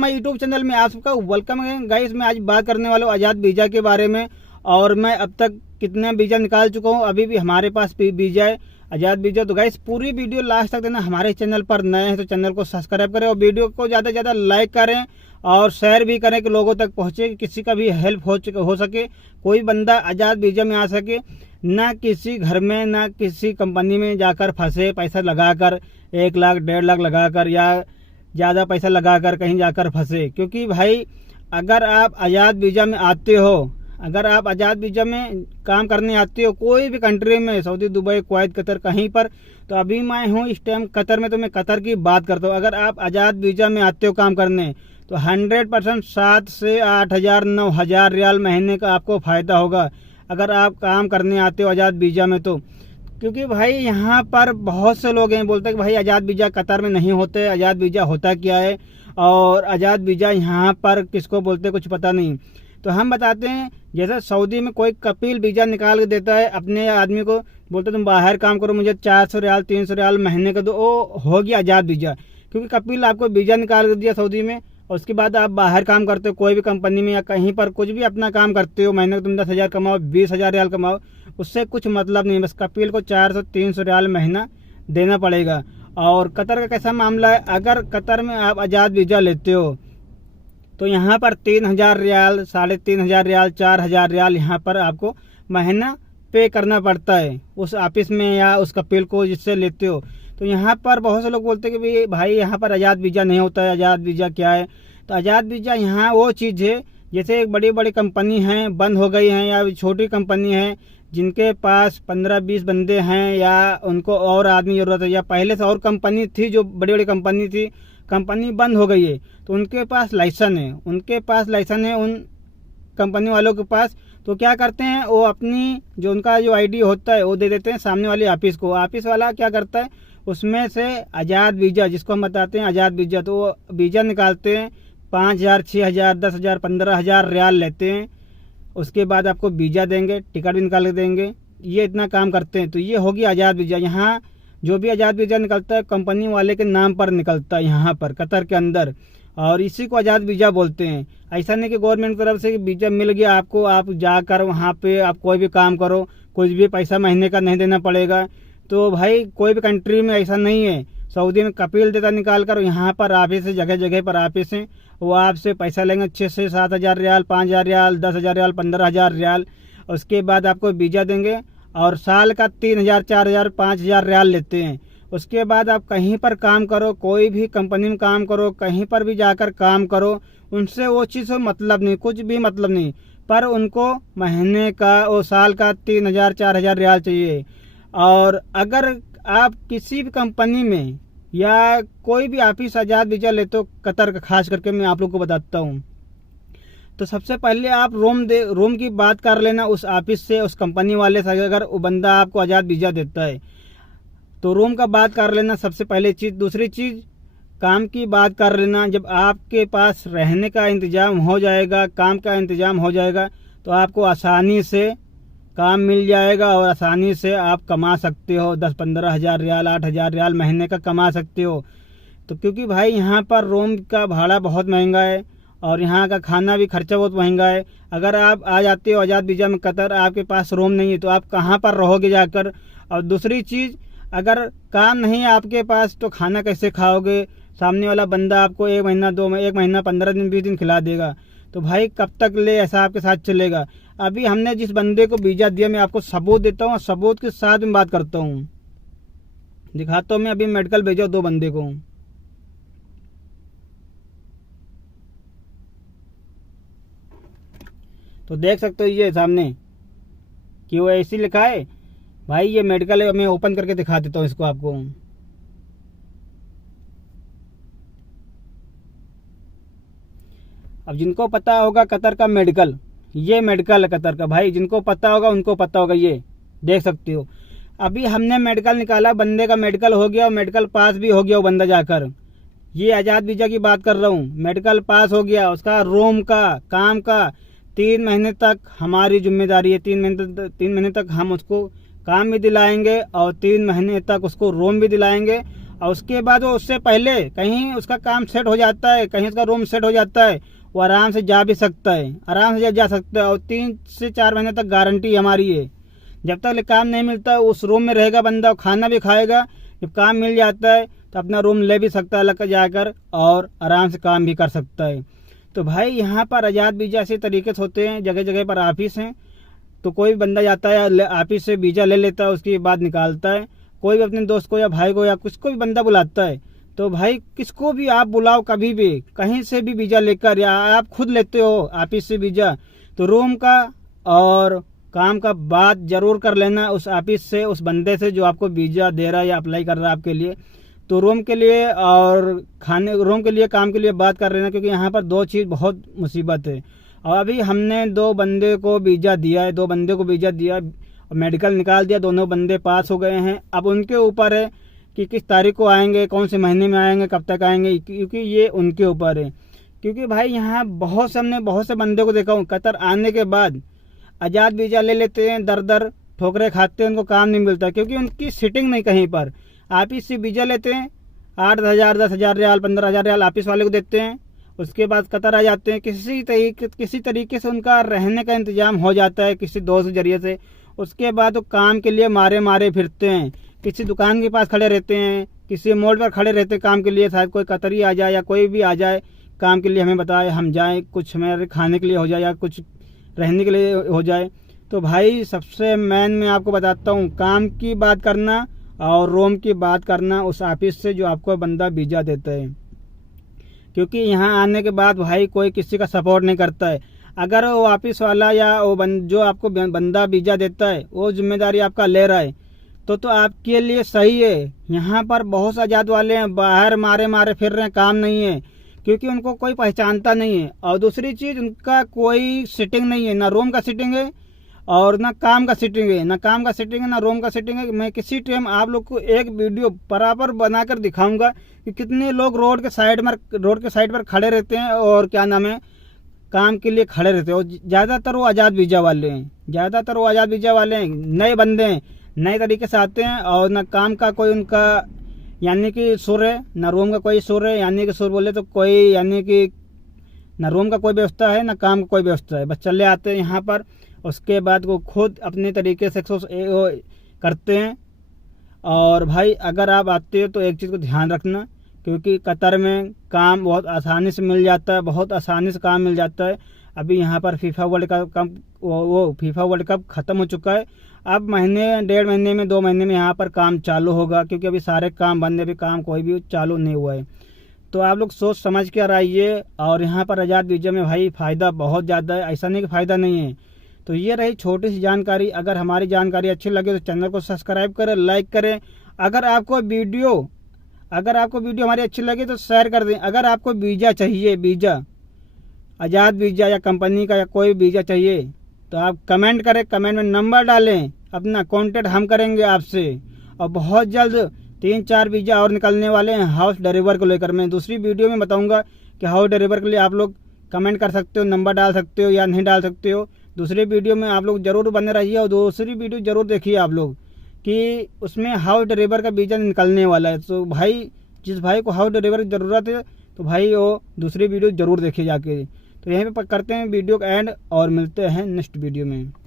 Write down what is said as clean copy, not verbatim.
My YouTube channel में आप सबका वेलकम है गाइस। मैं आज बात करने वाला हूँ आज़ाद वीज़ा के बारे में। और मैं अब तक कितना वीज़ा निकाल चुका हूँ, अभी भी हमारे पास वीज़ा है आज़ाद वीज़ा। तो गाइस पूरी वीडियो लास्ट तक देना। हमारे चैनल पर नए हैं तो चैनल को सब्सक्राइब करें और वीडियो को ज़्यादा से ज़्यादा लाइक करें और शेयर भी करें कि लोगों तक पहुँचे, किसी का भी हेल्प हो सके, कोई बंदा आज़ाद वीज़ा में आ सके, ना किसी घर में ना किसी कंपनी में जाकर फंसे, पैसा लगाकर 1 लाख 1.5 लाख लगाकर या ज़्यादा पैसा लगाकर कहीं जाकर फंसे। क्योंकि भाई अगर आप आज़ाद वीज़ा में आते हो, अगर आप आज़ाद वीज़ा में काम करने आते हो कोई भी कंट्री में, सऊदी, दुबई, कुवैत, कतर, कहीं पर, तो अभी मैं हूँ इस टाइम कतर में, तो मैं कतर की बात करता हूँ। अगर आप आज़ाद वीज़ा में आते हो काम करने तो 100% 7 से 8 हज़ार 9 हज़ार रियाल महीने का आपको फ़ायदा होगा अगर आप काम करने आते हो आज़ाद वीज़ा में। तो क्योंकि भाई यहाँ पर बहुत से लोग हैं बोलते हैं कि भाई आज़ाद वीज़ा कतर में नहीं होते, आज़ाद वीज़ा होता क्या है और आज़ाद वीज़ा यहाँ पर किसको बोलते कुछ पता नहीं। तो हम बताते हैं, जैसे सऊदी में कोई कपिल वीज़ा निकाल के देता है अपने आदमी को, बोलते तुम बाहर काम करो, मुझे 400 रियाल 300 रियाल महीने का दो, वो हो गया आज़ाद वीज़ा। क्योंकि कपिल आपको वीज़ा निकाल के दिया सऊदी में और उसके बाद आप बाहर काम करते हो कोई भी कंपनी में या कहीं पर कुछ भी अपना काम करते हो, महीने को तुम 10 हज़ार कमाओ 20 हज़ार रियाल कमाओ, उससे कुछ मतलब नहीं। बस कपिल को 400-300 रियाल महीना देना पड़ेगा। और कतर का कैसा मामला है, अगर कतर में आप आज़ाद वीज़ा लेते हो तो यहाँ पर 3,000 रियाल 3,500 रियाल 4,000 रियाल यहाँ पर आपको महीना पे करना पड़ता है उस ऑफिस में या उस कपिल को जिससे लेते हो। तो यहाँ पर बहुत से लोग बोलते हैं कि भाई यहाँ पर आज़ाद वीज़ा नहीं होता है, आज़ाद वीज़ा क्या है। तो आज़ाद वीज़ा यहाँ वो चीज़ है, जैसे एक बड़ी बड़ी कंपनी हैं बंद हो गई हैं या छोटी कंपनी है जिनके पास 15-20 बंदे हैं या उनको और आदमी ज़रूरत है, या पहले से और कंपनी थी जो बड़ी बड़ी कंपनी थी, कंपनी बंद हो गई है तो उनके पास लाइसेंस है, उन कंपनी वालों के पास। तो क्या करते हैं, वो अपनी जो उनका जो आईडी होता है वो दे देते हैं सामने वाले ऑफिस को। ऑफिस वाला क्या करता है, उसमें से आज़ाद वीज़ा जिसको हम बताते हैं आज़ाद वीज़ा, तो वो वीज़ा निकालते हैं 5,000 6,000 10,000 15,000 रियाल लेते हैं। उसके बाद आपको वीज़ा देंगे, टिकट भी निकाल के देंगे, ये इतना काम करते हैं। तो ये होगी आज़ाद वीज़ा। यहाँ जो भी आज़ाद वीज़ा निकलता है कंपनी वाले के नाम पर निकलता है यहाँ पर कतर के अंदर, और इसी को आज़ाद वीज़ा बोलते हैं। ऐसा नहीं कि गवर्नमेंट की तरफ से वीज़ा मिल गया आपको, आप जाकर वहाँ पे आप कोई भी काम करो, कुछ भी पैसा महीने का नहीं देना पड़ेगा। तो भाई कोई भी कंट्री में ऐसा नहीं है। सऊदी में कपिल देता निकाल कर, यहाँ पर ऑफिस है, जगह जगह पर ऑफिस हैं, वो आपसे पैसा लेंगे 6 से 7 हज़ार रियाल 5,000 रियाल 10,000 रियाल 15,000 रियाल। उसके बाद आपको वीज़ा देंगे और साल का 3,000 4,000 5,000 रियाल लेते हैं। उसके बाद आप कहीं पर काम करो, कोई भी कंपनी में काम करो, कहीं पर भी जाकर काम करो, उनसे वो चीज़ से मतलब नहीं, कुछ भी मतलब नहीं, पर उनको महीने का वो साल का 3,000 4,000 रियाल चाहिए। और अगर आप किसी भी कंपनी में या कोई भी ऑफिस आज़ाद वीज़ा लेते हो कतर का, खास करके मैं आप लोग को बताता हूँ, तो सबसे पहले आप रूम की बात कर लेना उस ऑफिस से, उस कंपनी वाले से। अगर वो बंदा आपको आज़ाद वीज़ा देता है तो रूम का बात कर लेना सबसे पहले चीज़। दूसरी चीज़ काम की बात कर लेना। जब आपके पास रहने का इंतज़ाम हो जाएगा, काम का इंतज़ाम हो जाएगा, तो आपको आसानी से काम मिल जाएगा और आसानी से आप कमा सकते हो 10-15 हज़ार रियाल 8 हज़ार रियाल महीने का कमा सकते हो। तो क्योंकि भाई यहाँ पर रूम का भाड़ा बहुत महंगा है और यहाँ का खाना भी खर्चा बहुत महंगा है। अगर आप आ जाते हो आज़ाद वीज़ा में कतर, आपके पास रूम नहीं है तो आप कहाँ पर रहोगे जाकर। और दूसरी चीज़, अगर काम नहीं है आपके पास तो खाना कैसे खाओगे, सामने वाला बंदा आपको 1 महीना 2 महीना 1 महीना 15 दिन 20 दिन खिला देगा, तो भाई कब तक ले ऐसा आपके साथ चलेगा। अभी हमने जिस बंदे को वीज़ा दिया, मैं आपको सबूत देता हूँ, सबूत के साथ में बात करता हूँ, दिखाता हूँ। मैं अभी मेडिकल भेजा 2 बंदे को, तो देख सकते हो ये सामने कि वो ऐसी लिखा है भाई, ये मेडिकल है। मैं ओपन करके दिखा देता हूँ इसको आपको। अब जिनको पता होगा कतर का मेडिकल, ये मेडिकल है कतर का भाई, जिनको पता होगा उनको पता होगा। ये देख सकते हो अभी हमने मेडिकल निकाला, बंदे का मेडिकल हो गया और मेडिकल पास भी हो गया वो बंदा जाकर। ये आज़ाद वीज़ा की बात कर रहा हूँ, मेडिकल पास हो गया, उसका रूम का काम का 3 महीने तक हमारी जिम्मेदारी है। 3 महीने तक हम उसको काम भी दिलाएंगे और 3 महीने तक उसको रूम भी दिलाएंगे और उसके बाद वो उससे पहले कहीं उसका काम सेट हो जाता है, कहीं उसका रूम सेट हो जाता है, वो आराम से जा भी सकता है, आराम से जा सकता है। और 3 से 4 महीने तक गारंटी हमारी है। जब तक काम नहीं मिलता उस रूम में रहेगा बंदा, खाना भी खाएगा। जब काम मिल जाता है तो अपना रूम ले भी सकता है अलग जाकर, और आराम से काम भी कर सकता है। तो भाई यहाँ पर आज़ाद वीज़ा ऐसे तरीके से होते हैं, जगह जगह पर ऑफिस हैं, तो कोई भी बंदा जाता है ऑफिस से वीज़ा ले लेता है, उसके बाद निकालता है। कोई भी अपने दोस्त को या भाई को या किसको भी बंदा बुलाता है, तो भाई किसको भी आप बुलाओ, कभी भी कहीं से भी वीज़ा लेकर, या आप खुद लेते हो ऑफिस से वीज़ा, तो रूम का और काम का बात जरूर कर लेना उस ऑफिस से, उस बंदे से जो आपको वीज़ा दे रहा है या अप्लाई कर रहा है आपके लिए। तो रूम के लिए और रूम के लिए, काम के लिए बात कर लेना, क्योंकि यहाँ पर 2 चीज़ बहुत मुसीबत है। और अभी हमने 2 बंदे को वीज़ा दिया है, 2 बंदे को वीज़ा दिया, मेडिकल निकाल दिया, दोनों बंदे पास हो गए हैं। अब उनके ऊपर है कि किस तारीख को आएंगे, कौन से महीने में आएंगे, कब तक आएंगे, क्योंकि ये उनके ऊपर है। क्योंकि भाई यहाँ बहुत से बंदे को देखा हूँ, कतर आने के बाद आज़ाद वीज़ा ले लेते हैं, दर दर ठोकरे खाते हैं, उनको काम नहीं मिलता, क्योंकि उनकी सिटिंग नहीं कहीं पर। ऑफिस से वीज़ा लेते हैं, 8,000 10,000 रियाल 15,000 रियाल ऑफिस वाले को देते हैं, उसके बाद कतर आ जाते हैं। किसी तरीके से उनका रहने का इंतजाम हो जाता है किसी दोस्त के जरिए से। उसके बाद वो काम के लिए मारे फिरते हैं, किसी दुकान के पास खड़े रहते हैं, किसी मोड़ पर खड़े रहते हैं काम के लिए। शायद कोई कतरी आ जाए या कोई भी आ जाए काम के लिए, हमें बताए, हम जाएं, कुछ हमारे खाने के लिए हो जाए या कुछ रहने के लिए हो जाए। तो भाई सबसे मेन मैं आपको बताता हूँ, काम की बात करना और रूम की बात करना उस ऑफिस से जो आपको बंदा वीज़ा देता है। क्योंकि यहाँ आने के बाद भाई कोई किसी का सपोर्ट नहीं करता है। अगर वो ऑफिस वाला या वो जो आपको बंदा वीज़ा देता है वो जिम्मेदारी आपका ले रहा है, तो आपके लिए सही है। यहाँ पर बहुत से आज़ाद वाले हैं, बाहर मारे फिर रहे हैं, काम नहीं है, क्योंकि उनको कोई पहचानता नहीं है। और दूसरी चीज़, उनका कोई सिटिंग नहीं है, ना रूम का सिटिंग है और ना काम का सिटिंग है, ना रूम का सिटिंग है। मैं किसी टाइम आप लोग को एक वीडियो बराबर बनाकर दिखाऊंगा कि कितने लोग रोड के साइड पर खड़े रहते हैं और क्या नाम है, काम के लिए खड़े रहते हैं। और ज़्यादातर वो आज़ाद वीज़ा वाले हैं, नए बंदे हैं, नए तरीके से आते हैं, और ना काम का कोई उनका यानी कि सुर है, ना रूम का कोई सुर है, यानी कि सुर बोले तो कोई, यानी कि ना रूम का कोई व्यवस्था है, ना काम का कोई व्यवस्था है। बस चले आते हैं यहाँ पर, उसके बाद वो खुद अपने तरीके से करते हैं। और भाई अगर आप आते हो तो एक चीज़ को ध्यान रखना, क्योंकि कतर में काम बहुत आसानी से मिल जाता है, बहुत आसानी से काम मिल जाता है। अभी यहाँ पर फीफा वर्ल्ड कप ख़त्म हो चुका है। अब महीने 1.5 महीने में 2 महीने में यहाँ पर काम चालू होगा, क्योंकि अभी सारे काम बंद है, अभी काम कोई भी चालू नहीं हुआ है। तो आप लोग सोच समझ कर आइए। और यहाँ पर आज़ाद वीज़ा में भाई फ़ायदा बहुत ज़्यादा है, ऐसा नहीं कि फ़ायदा नहीं है। तो ये रही छोटी सी जानकारी। अगर हमारी जानकारी अच्छी लगे तो चैनल को सब्सक्राइब करें, लाइक करें। अगर आपको वीडियो हमारी अच्छी लगे तो शेयर कर दें। अगर आपको वीज़ा चाहिए, आज़ाद वीज़ा या कंपनी का या कोई वीज़ा चाहिए, तो आप कमेंट करें, कमेंट में नंबर डालें, अपना कांटेक्ट हम करेंगे आपसे। और बहुत जल्द 3-4 वीज़ा और निकलने वाले हैं हाउस ड्राइवर को लेकर। मैं दूसरी वीडियो में बताऊंगा कि हाउस ड्राइवर के लिए आप लोग कमेंट कर सकते हो, नंबर डाल सकते हो या नहीं डाल सकते हो। दूसरी वीडियो में आप लोग ज़रूर बने रहिए, और दूसरी वीडियो ज़रूर देखिए आप लोग कि उसमें हाउस ड्राइवर का वीज़ा निकलने वाला है। तो भाई जिस भाई को हाउस ड्राइवर की ज़रूरत है, तो भाई वो दूसरी वीडियो ज़रूर देखिए जाके। तो यहीं पे करते हैं वीडियो का एंड, और मिलते हैं नेक्स्ट वीडियो में।